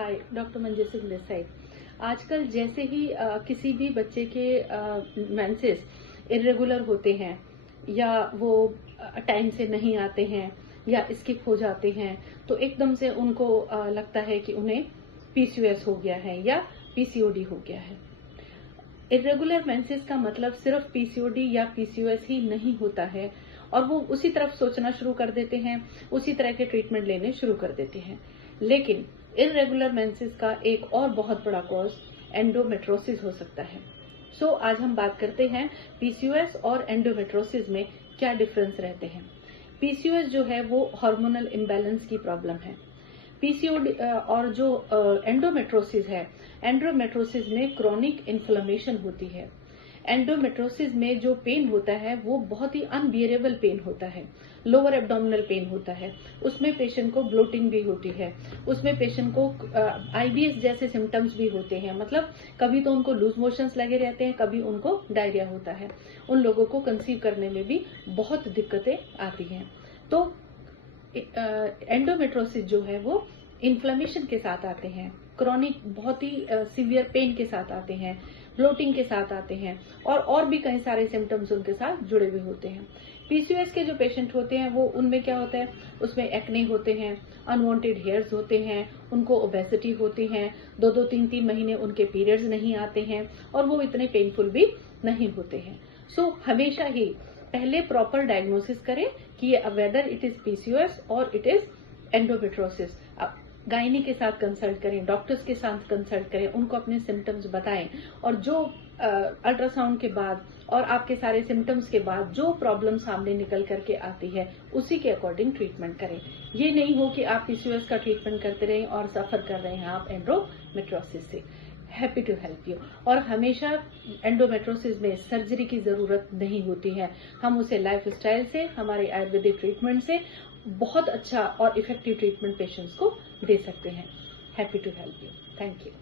Hi, doctor Manju Singh this side. आजकल जैसे ही किसी भी बच्चे के मेंसेस इरेगुलर होते हैं या वो टाइम से नहीं आते हैं या स्किप हो जाते हैं, तो एकदम से उनको लगता है कि उन्हें पीसीओएस हो गया है या पीसीओडी हो गया है। इरेगुलर मेंसेस का मतलब सिर्फ पीसीओडी या पीसीओएस ही नहीं होता है और वो उसी तरफ सोचना शुरू कर देते हैं, उसी तरह के ट्रीटमेंट लेने शुरू कर देते हैं। लेकिन इरेगुलर मेंसेस का एक और बहुत बड़ा कॉज एंडोमेट्रोसिस हो सकता है। आज हम बात करते हैं पीसीओएस और एंडोमेट्रोसिस में क्या डिफरेंस रहते हैं। पीसीओएस जो है वो हार्मोनल इम्बैलेंस की प्रॉब्लम है। पीसीओडी और जो एंडोमेट्रोसिस है, एंडोमेट्रोसिस में क्रॉनिक इन्फ्लेमेशन होती है। एंडोमेट्रोसिस में जो पेन होता है वो बहुत ही अनबियरेबल पेन होता है, लोअर एब्डोमिनल पेन होता है। उसमें पेशेंट को ब्लोटिंग भी होती है, उसमें पेशेंट को आईबीएस जैसे सिम्टम्स भी होते हैं। मतलब कभी तो उनको लूज मोशंस लगे रहते हैं, कभी उनको डायरिया होता है। उन लोगों को कंसीव करने में भी बहुत दिक्कतें आती हैं। तो एंडोमेट्रोसिस जो है वो इन्फ्लेमेशन के साथ आते हैं, क्रॉनिक बहुत ही सीवियर पेन के साथ आते हैं, ब्लोटिंग के साथ आते हैं और भी कई सारे सिम्टम्स उनके साथ जुड़े हुए होते हैं। पीसीओएस के जो पेशेंट होते हैं वो उनमें क्या होता है, उसमें एक्ने होते हैं, अनवांटेड हेयर्स होते हैं, उनको ओबेसिटी होती है, 2-2, 3-3 महीने उनके पीरियड्स नहीं आते हैं और वो इतने पेनफुल भी नहीं होते हैं। हमेशा ही पहले प्रॉपर डायग्नोसिस करें कि वेदर इट इज पीसीओएस और इट इज एंडोमेट्रोसिस। गायनी के साथ कंसल्ट करें, डॉक्टर्स के साथ कंसल्ट करें, उनको अपने सिम्टम्स बताएं और जो अल्ट्रासाउंड के बाद और आपके सारे सिम्टम्स के बाद जो प्रॉब्लम सामने निकल करके आती है उसी के अकॉर्डिंग ट्रीटमेंट करें। ये नहीं हो कि आप पीसीओएस का ट्रीटमेंट करते रहें और सफर कर रहे हैं आप एंडोमेट्रोसिस से। Happy to help you. और हमेशा एंडोमेट्रोसिस में सर्जरी की जरूरत नहीं होती है। हम उसे लाइफस्टाइल से, हमारे आयुर्वेदिक ट्रीटमेंट से बहुत अच्छा और इफेक्टिव ट्रीटमेंट पेशेंट्स को दे सकते हैं। Happy to help you. Thank you.